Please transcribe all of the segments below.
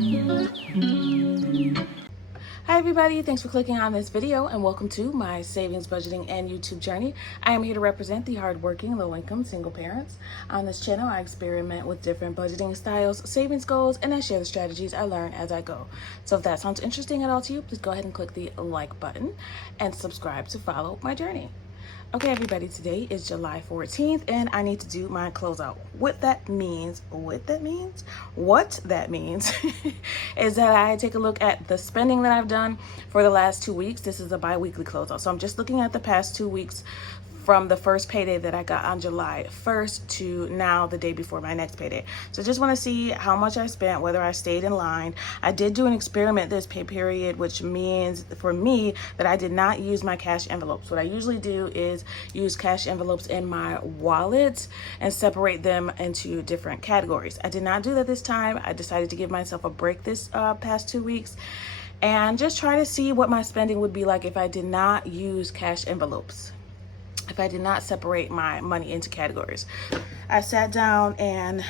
Hi everybody, thanks for clicking on this video and welcome to my savings, budgeting, and YouTube journey. I am here to represent the hardworking, low-income single parents. On this channel, I experiment with different budgeting styles, savings goals, and I share the strategies I learn as I go. So if that sounds interesting at all to you, please go ahead and click the like button and subscribe to follow my journey. Okay, everybody, today is July 14th, and I need to do my closeout. What that means is that I take a look at the spending that I've done for the last 2 weeks. This is a bi-weekly closeout. So I'm just looking at the past 2 weeks from the first payday that I got on July 1st to now, the day before my next payday. So just want to see how much I spent, whether I stayed in line. I did do an experiment this pay period, which means for me that I did not use my cash envelopes. What I usually do is use cash envelopes in my wallet and separate them into different categories. I did not do that this time. I decided to give myself a break this past 2 weeks and just try to see what my spending would be like if I did not use cash envelopes, if I did not separate my money into categories. I sat down and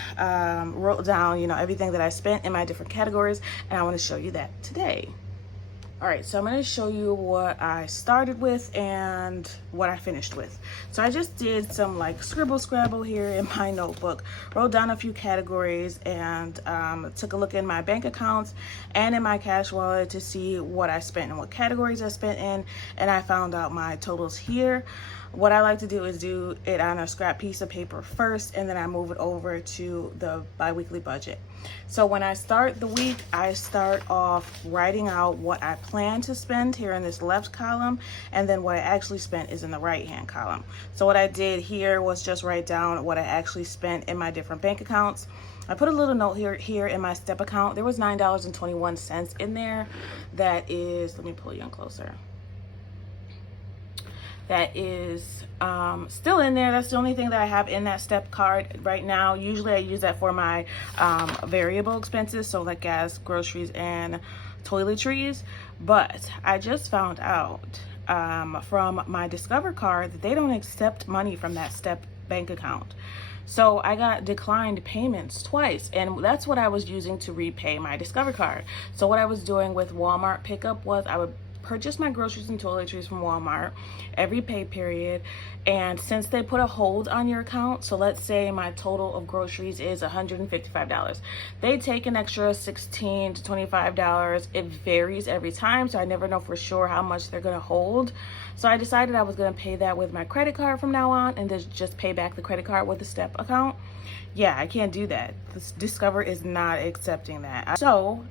wrote down, everything that I spent in my different categories, and I want to show you that today. All right, so I'm going to show you what I started with and what I finished with. So I just did some like scribble scrabble here in my notebook, wrote down a few categories, and took a look in my bank accounts and in my cash wallet to see what I spent and what categories I spent in, and I found out my totals here. What I like to do is do it on a scrap piece of paper first, and then I move it over to the bi-weekly budget. So when I start the week, I start off writing out what I plan to spend here in this left column, and then what I actually spent is in the right hand column. So what I did here was just write down what I actually spent in my different bank accounts. I put a little note here in my step account. There was $9.21 in there. That is, let me pull you in closer. That is still in there. That's the only thing that I have in that step card right now. Usually I use that for my variable expenses, so like gas, groceries, and toiletries. But I just found out from my Discover card that they don't accept money from that step bank account. So I got declined payments twice, and that's what I was using to repay my Discover card. So what I was doing with Walmart pickup was I would purchase my groceries and toiletries from Walmart every pay period, and since they put a hold on your account, so let's say my total of groceries is $155, they take an extra $16 to $25. It varies every time, so I never know for sure how much they're going to hold. So I decided I was going to pay that with my credit card from now on, and just pay back the credit card with the step account. Yeah, I can't do that. This Discover is not accepting that. So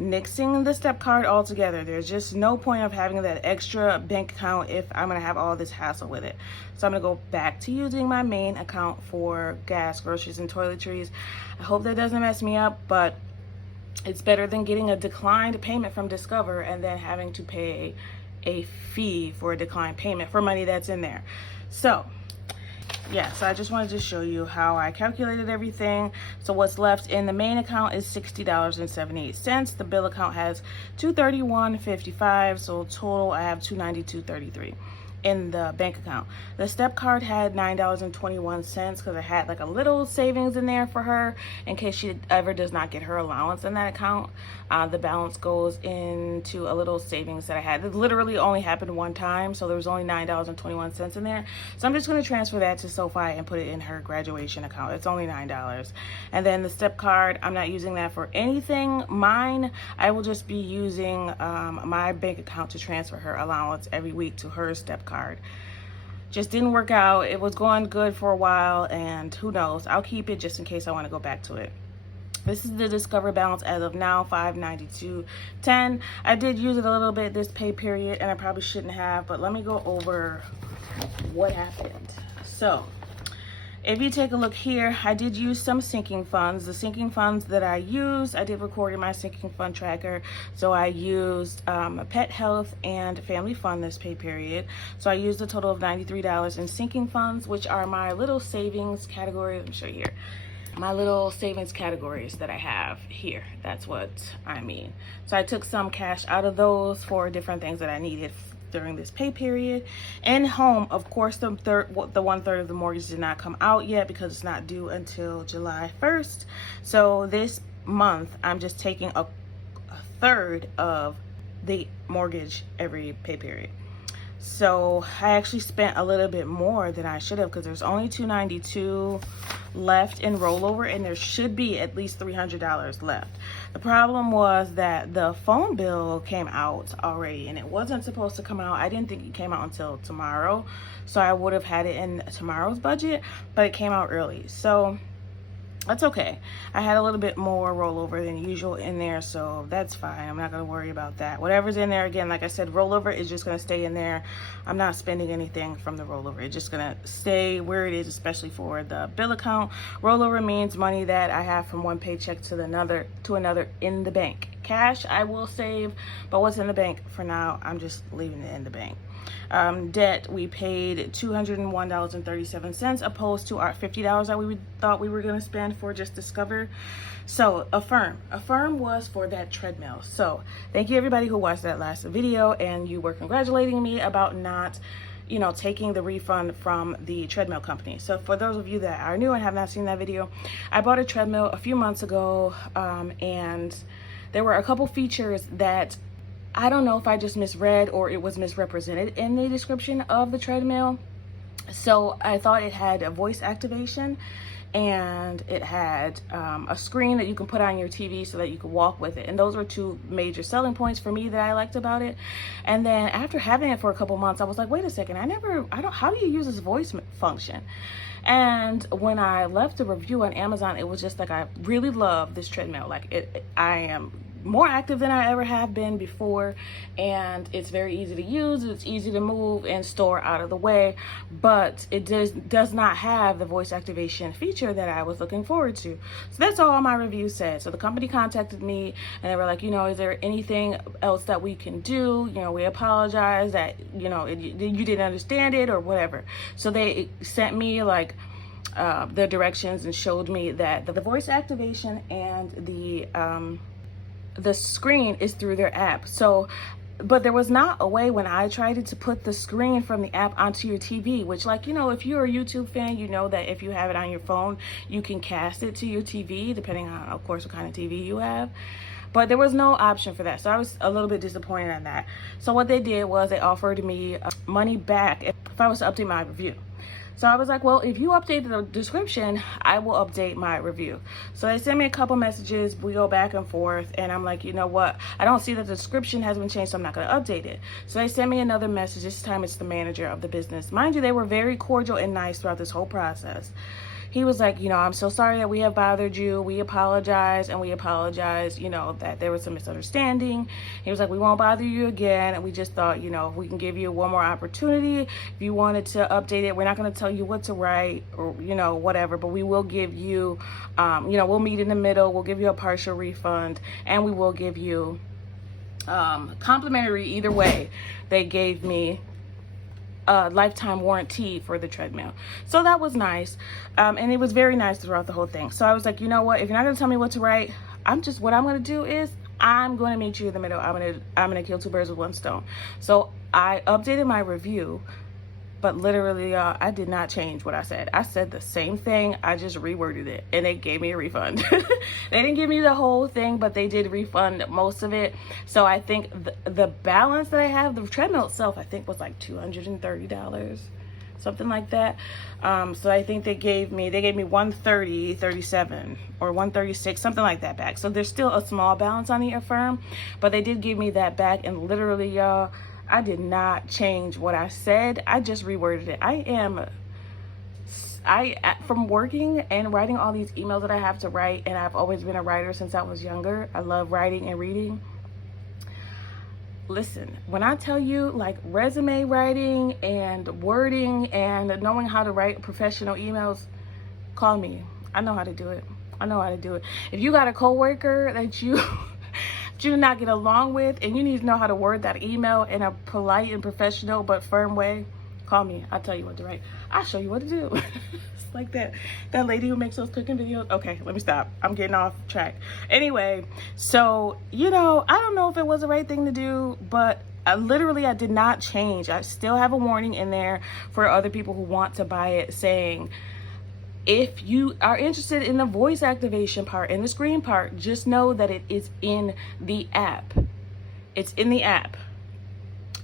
nixing the step card altogether. There's just no point of having that extra bank account if I'm going to have all this hassle with it. So I'm going to go back to using my main account for gas, groceries, and toiletries. I hope that doesn't mess me up, but it's better than getting a declined payment from Discover and then having to pay a fee for a declined payment for money that's in there. So yeah, so I just wanted to show you how I calculated everything. So what's left in the main account is $60.78. The bill account has $231.55, so total I have $292.33 in the bank account. The step card had $9.21 because I had like a little savings in there for her in case she ever does not get her allowance in that account. The balance goes into a little savings that I had. It literally only happened one time, so there was only $9.21 in there. So I'm just going to transfer that to Sofi and put it in her graduation account. It's only $9. And then the step card, I'm not using that for anything. Mine, I will just be using my bank account to transfer her allowance every week to her step card. Just didn't work out. It was going good for a while, and who knows, I'll keep it just in case I want to go back to it. This is the Discover balance as of now, $592.10. I did use it a little bit this pay period, and I probably shouldn't have, but let me go over what happened. So if you take a look here, I did use some sinking funds. The sinking funds that I used, I did record in my sinking fund tracker. So I used Pet Health and Family Fund this pay period. So I used a total of $93 in sinking funds, which are my little savings category. Let me show you here. My little savings categories that I have here. That's what I mean. So I took some cash out of those for different things that I needed during this pay period. And home, of course, the 1/3 of the mortgage did not come out yet because it's not due until July 1st. So this month, I'm just taking a third of the mortgage every pay period. So I actually spent a little bit more than I should have, because there's only $292 left in rollover, and there should be at least $300 left. The problem was that the phone bill came out already, and it wasn't supposed to come out. I didn't think it came out until tomorrow, so I would have had it in tomorrow's budget, but it came out early. So that's okay. I had a little bit more rollover than usual in there, so that's fine. I'm not going to worry about that. Whatever's in there, again, like I said, rollover is just going to stay in there. I'm not spending anything from the rollover. It's just going to stay where it is, especially for the bill account. Rollover means money that I have from one paycheck to another in the bank. Cash I will save, but what's in the bank for now, I'm just leaving it in the bank. Debt, we paid $201.37 opposed to our $50 that we thought we were going to spend for just Discover. So Affirm was for that treadmill. So thank you everybody who watched that last video and you were congratulating me about not taking the refund from the treadmill company. So for those of you that are new and have not seen that video, I bought a treadmill a few months ago, and there were a couple features that I don't know if I just misread or it was misrepresented in the description of the treadmill. So I thought it had a voice activation, and it had a screen that you can put on your TV so that you could walk with it. And those were two major selling points for me that I liked about it. And then after having it for a couple months, I was like, wait a second, how do you use this voice function? And when I left a review on Amazon, it was just like, I really love this treadmill. Like I am more active than I ever have been before, and it's very easy to use, it's easy to move and store out of the way, but it does not have the voice activation feature that I was looking forward to. So that's all my review said. So the company contacted me and they were like, is there anything else that we can do? We apologize that you didn't understand it or whatever. So they sent me like the directions and showed me that the voice activation and the screen is through their app. So, but there was not a way when I tried it to put the screen from the app onto your TV, which, like, if you're a YouTube fan, you know that if you have it on your phone, you can cast it to your TV, depending on, of course, what kind of TV you have. But there was no option for that. So I was a little bit disappointed on that. So what they did was they offered me money back if I was to update my review. So I was like, well, if you update the description, I will update my review. So they sent me a couple messages. We go back and forth. And I'm like, you know what? I don't see that the description has been changed, so I'm not going to update it. So they sent me another message. This time it's the manager of the business. Mind you, they were very cordial and nice throughout this whole process. He was like, I'm so sorry that we have bothered you. We apologize, and we apologize, that there was some misunderstanding. He was like, we won't bother you again. And we just thought, if we can give you one more opportunity, if you wanted to update it, we're not going to tell you what to write or, whatever, but we will give you, we'll meet in the middle. We'll give you a partial refund, and we will give you complimentary either way. They gave me a lifetime warranty for the treadmill. So that was nice. And it was very nice throughout the whole thing. So I was like, you know what? If you're not going to tell me what to write, what I'm going to do is I'm going to meet you in the middle. I'm going to kill two birds with one stone. So I updated my review, but literally, I did not change what I said. I said the same thing. I just reworded it, and they gave me a refund. They didn't give me the whole thing, but they did refund most of it. So I think the balance that I have, the treadmill itself, I think was like $230, something like that. So I think they gave me $130.37 or $136, something like that back. So there's still a small balance on the Affirm, but they did give me that back, and literally, y'all, I did not change what I said. I just reworded it. From working and writing all these emails that I have to write, and I've always been a writer since I was younger. I love writing and reading. Listen, when I tell you, like, resume writing and wording and knowing how to write professional emails, call me. I know how to do it. If you got a coworker that you do not get along with and you need to know how to word that email in a polite and professional but firm way, call me. I'll tell you what to write. I'll show you what to do. It's like that lady who makes those cooking videos. Okay, let me stop. I'm getting off track. Anyway, so I don't know if it was the right thing to do, but I did not change. I still have a warning in there for other people who want to buy it, saying If you are interested in the voice activation part and the screen part, just know that it is in the app. It's in the app.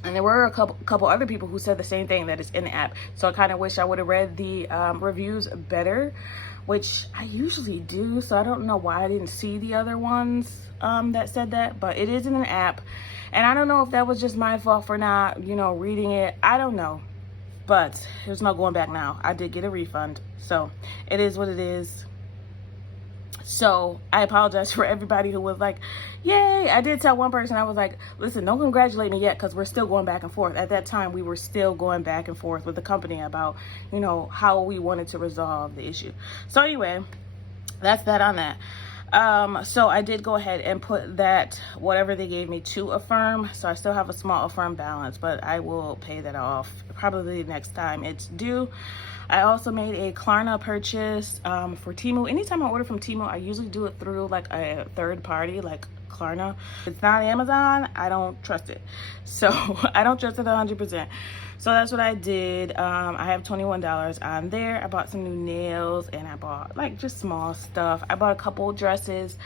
And there were a couple other people who said the same thing, that it's in the app. So I kind of wish I would have read the reviews better, which I usually do. So I don't know why I didn't see the other ones that said that, but it is in an app. And I don't know if that was just my fault for not, reading it. I don't know. But there's no going back now. I did get a refund. So it is what it is. So I apologize for everybody who was like, yay. I did tell one person, I was like, listen, don't congratulate me yet, because we're still going back and forth. At that time, we were still going back and forth with the company about, how we wanted to resolve the issue. So anyway, that's that on that. So I did go ahead and put that, whatever they gave me, to Affirm. So I still have a small Affirm balance, but I will pay that off probably next time it's due. I also made a Klarna purchase for Temu. Anytime I order from Temu, I usually do it through like a third party, like Klarna. If it's not Amazon, I don't trust it. So I don't trust it 100%. So that's what I did. I have $21 on there. I bought some new nails, and I bought like just small stuff. I bought a couple dresses.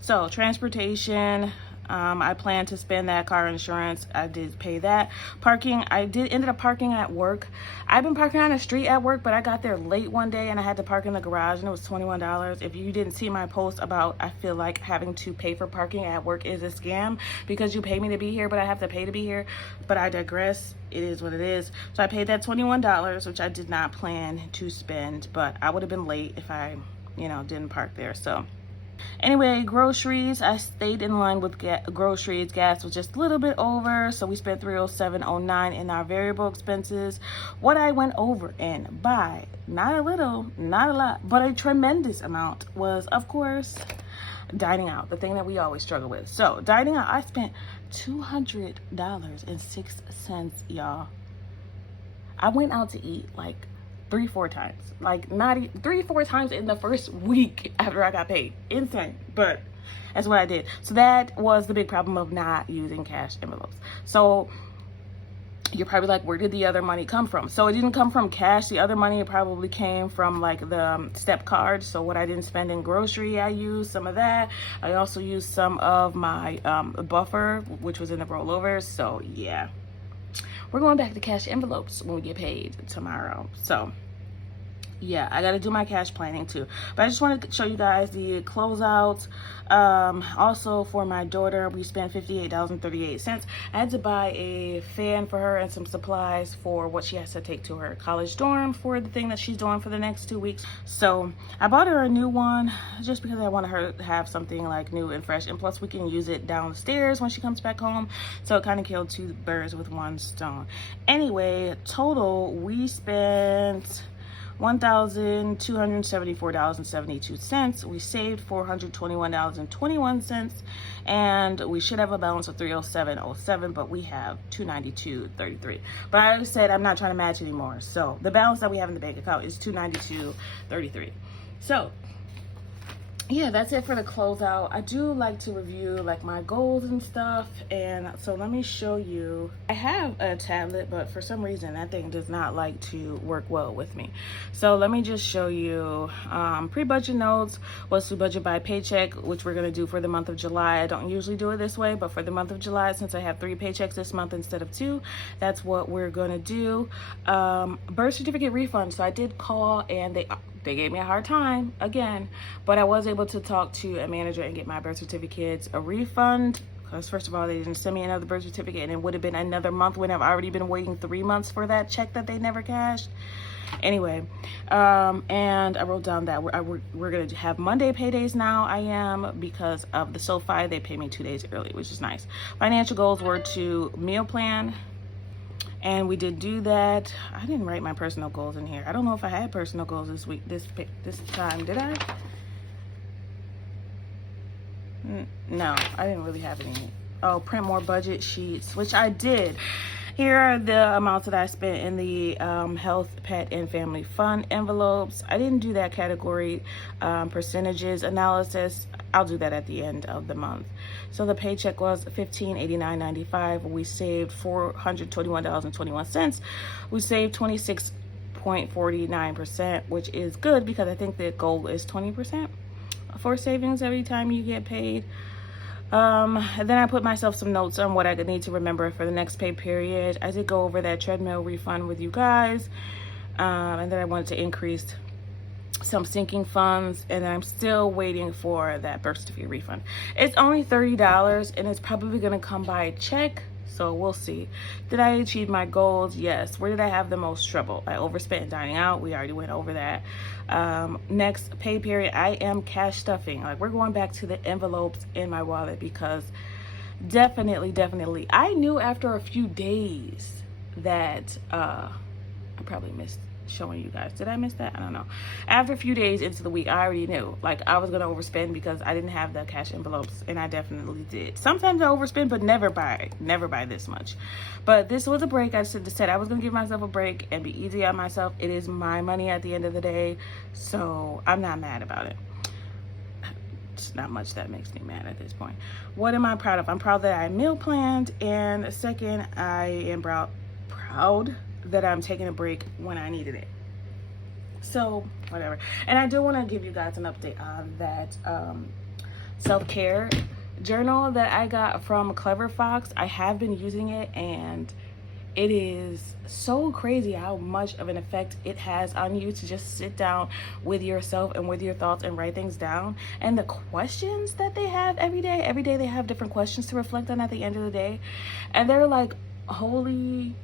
So transportation, I plan to spend that. Car insurance, I did pay that. Parking, I ended up parking at work. I've been parking on the street at work, but I got there late one day and I had to park in the garage, and it was $21. If you didn't see my post about, I feel like having to pay for parking at work is a scam, because you pay me to be here, but I have to pay to be here. But I digress. It is what it is. So I paid that $21, which I did not plan to spend, but I would have been late if I, didn't park there. So anyway, groceries, I stayed in line with groceries. Gas was just a little bit over, so we spent $307.09 in our variable expenses. What I went over in by, not a little, not a lot, but a tremendous amount, was, of course, dining out, the thing that we always struggle with. So dining out, I spent $200.06, y'all. I went out to eat like 3-4 times, like not 3-4 times in the first week after I got paid. Insane, but that's what I did. So that was the big problem of not using cash envelopes. So you're probably like, where did the other money come from? So it didn't come from cash. The other money probably came from like the step card. So what I didn't spend in grocery, I used some of that. I also used some of my buffer, which was in the rollovers. So yeah, we're going back to cash envelopes when we get paid tomorrow. So yeah, I got to do my cash planning too. But I just wanted to show you guys the closeouts. Also for my daughter, we spent $58.38. I had to buy a fan for her and some supplies for what she has to take to her college dorm for the thing that she's doing for the next 2 weeks. So I bought her a new one just because I wanted her to have something like new and fresh. And plus we can use it downstairs when she comes back home. So it kind of killed two birds with one stone. Anyway, total, we spent $1,274.72. We saved $421.21, and we should have a balance of $307.07, but we have $292.33. But I said I'm not trying to match anymore, so the balance that we have in the bank account is $292.33. So yeah, that's it for the closeout. I do like to review like my goals and stuff, and so let me show you. I have a tablet, but for some reason that thing does not like to work well with me. So let me just show you. Pre-budget notes was to budget by Paycheck, which we're gonna do for the month of July. I don't usually do it this way, but for the month of July, since I have 3 paychecks this month instead of 2, that's what we're gonna do. Birth certificate refund. So I did call, and they gave me a hard time again, but I was able to talk to a manager and get my birth certificates a refund, because first of all, they didn't send me another birth certificate, and it would have been another month when I've already been waiting 3 months for that check that they never cashed. Anyway, and I wrote down that we're gonna have Monday paydays now. I am, because of the Sofi, they pay me 2 days early, which is nice. Financial goals were to meal plan, and we did do that. I didn't write my personal goals in here. I don't know if I had personal goals this week, this time. Did I? No, I didn't really have any. Oh, print more budget sheets, which I did. Here are the amounts that I spent in the health, pet, and family fund envelopes. I didn't do that category percentages analysis. I'll do that at the end of the month. So the paycheck was $1589.95. We saved $421.21. We saved 26 0.49%, which is good because I think the goal is 20% for savings every time you get paid. And then I put myself some notes on what I need to remember for the next pay period. I did go over that Treadmill refund with you guys, and then I wanted to increase some sinking funds, and I'm still waiting for that burst fee refund. It's only $30 and it's probably gonna come by check, so we'll see. Did I achieve my goals? Yes. Where did I have the most trouble? I overspent dining out. We already went over that. Next pay period, I am cash stuffing. Like, we're going back to the envelopes in my wallet because definitely I knew after a few days that I probably missed showing you guys. Did I miss that? I don't know. After a few days into the week, I already knew like I was gonna overspend because I didn't have the cash envelopes, and I definitely did. Sometimes I overspend, but never by this much. But this was a break. I said I was gonna give myself a break and be easy on myself. It is my money at the end of the day, so I'm not mad about it. It's not much that makes me mad at this point. What am I proud of? I'm proud that I meal planned, and second, I am proud that I'm taking a break when I needed it. So whatever. And I do want to give you guys an update on that self-care journal that I got from Clever Fox. I have been using it, and it is so crazy how much of an effect it has on you to just sit down with yourself and with your thoughts and write things down. And the questions that they have every day they have different questions to reflect on at the end of the day, and they're like, holy.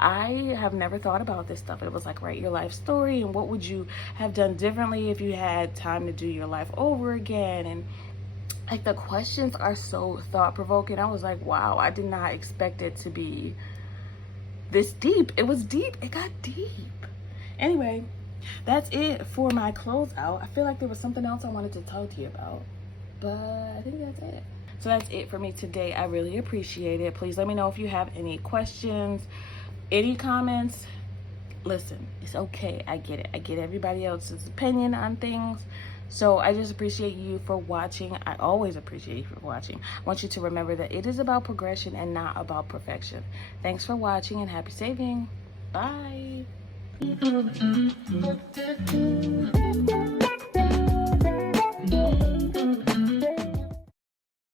I have never thought about this stuff. It was like, write your life story, and what would you have done differently if you had time to do your life over again. And like, the questions are so thought-provoking. I was like, wow, I did not expect it to be this deep. It was deep. It got deep. Anyway, that's it for my closeout. I feel like there was something else I wanted to talk to you about, but I think that's it. So that's it for me today. I really appreciate it. Please let me know if you have any questions, any comments. Listen, it's okay. I get it. I get everybody else's opinion on things. So I just appreciate you for watching. I always appreciate you for watching. I want you to remember that it is about progression and not about perfection. Thanks for watching, and happy saving. Bye.